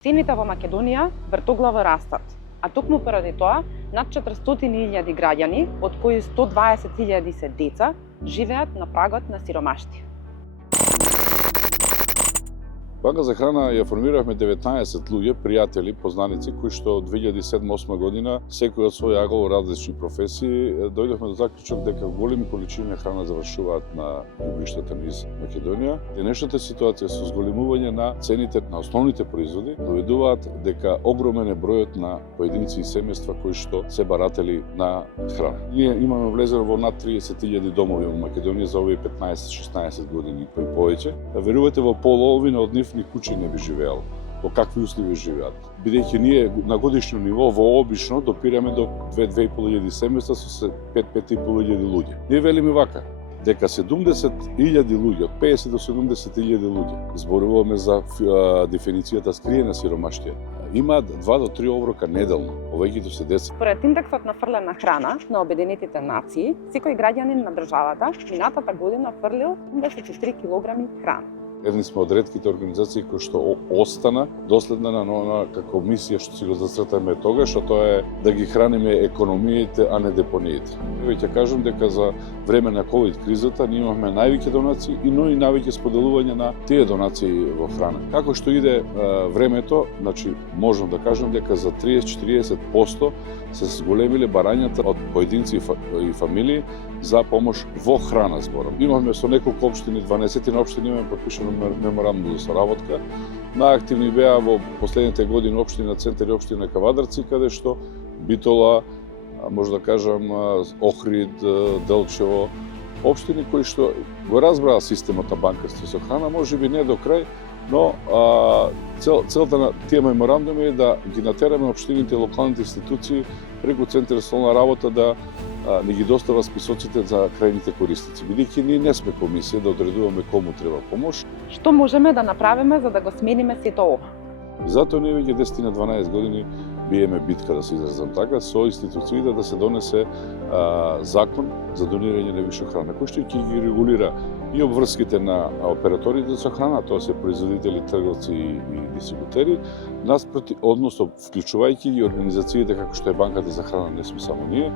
Цените во Македонија вртоглаво растат, а токму поради тоа над 400.000 граѓани, од кои 120.000 се деца, живеат на прагот на сиромаштија. Банка за храна ја формиравме 19 луѓе, пријатели, познаници, кои што од 2007-2008 година, секој од свој агол различни професии, дојдовме до заклучок дека големи количини храна завршуваат на југоисточната низ Македонија. Денешната ситуација со зголемување на цените на основните производи доведуваат дека огромен е бројот на поединци и семејства кои што се баратели на храна. Ние имаме влезено во над 30.000 домови во Македонија за овие 15-16 години и повеќе. Верувате, во половина од нив ни куќи не би живеел. Во какви услови живеат? Бидејќи ние на годишно ниво вообично допираме до 2-2.500 семејства со 5-5.500 луѓе. Ние велиме вака, дека 70.000 луѓе, од 50 до 70.000 луѓе, зборуваме за дефиницијата скриена сиромаштија, имаат 2 до 3 оброка неделно, повеќето се деца. Според индексот на фрлена храна на Обединетите нации, секој граѓанин на државата минатата година фрлил 83 килограми храна. Едни сме од ретките организации кои што остана доследна на она како мисија што си го зацртаме тогаш, а тоа е да ги храниме економиите, а не депониите. Веќе кажам дека за време на ковид кризата ние имавме највеќе донации и највеќе споделување на тие донации во храна. Како што иде времето, значи можам да кажам дека за 30-40% се зголемиле барањата од поединци и фамилии за помош во храна зборам. Имавме со неколку општини, 12 општини имаме подпишано меморандум за соработка. Најактивни беа во последните години општина Центар и општина Кавадарци, каде што Битола, може да кажам Охрид, Делчево, општини кои што го разбраа системот на банкарство со храна, можеби не до крај, но целта на тие меморандуми е да ги натераме општините и локалните институции преку Центар за социјална работа да не ги достава списоците за крајните корисници. Бидејќи ние не сме комисија да одредуваме кому треба помош. Што можеме да направиме за да го смениме сето ова? Затоа ние веќе 10 на 12 години биеме битка, да се изразам така, со институциите да се донесе закон за донирање на виша храна, кој што ќе ги регулира и обврските на операторите со храна, тоа се производители, трговци и дистрибутери, односно вклучувајќи ги организациите како што е Банката за храна, не сме само ние,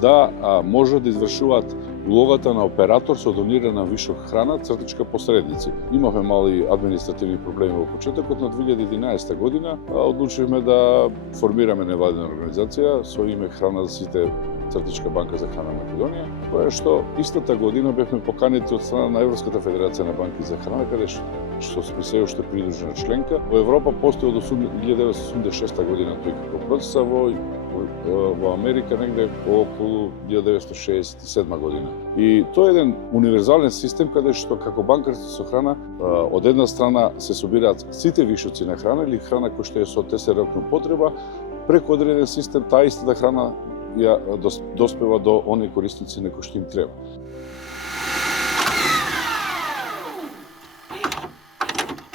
да можат да извршуваат улогата на оператор со донирана вишок храна, цртичка посредници. Имавме мали административни проблеми во почетокот на 2011 година, одлучивме да формираме невладина организација со име Храна за сите, Цртичка банка за храна Македонија, која што истата година бевме поканети од страна на Европската федерација на банки за храна, каде што сме се уште придружена членка. Во Европа постои од 1986 година тој како процес, во Америка негде околу 1967 година. И тоа е еден универзален систем каде што како банкарство со храна од една страна се собираат сите вишоци на храна или храна која што е со тесерокна потреба, преку одреден систем таа истата храна ја доспева до оние корисници на кои што им треба.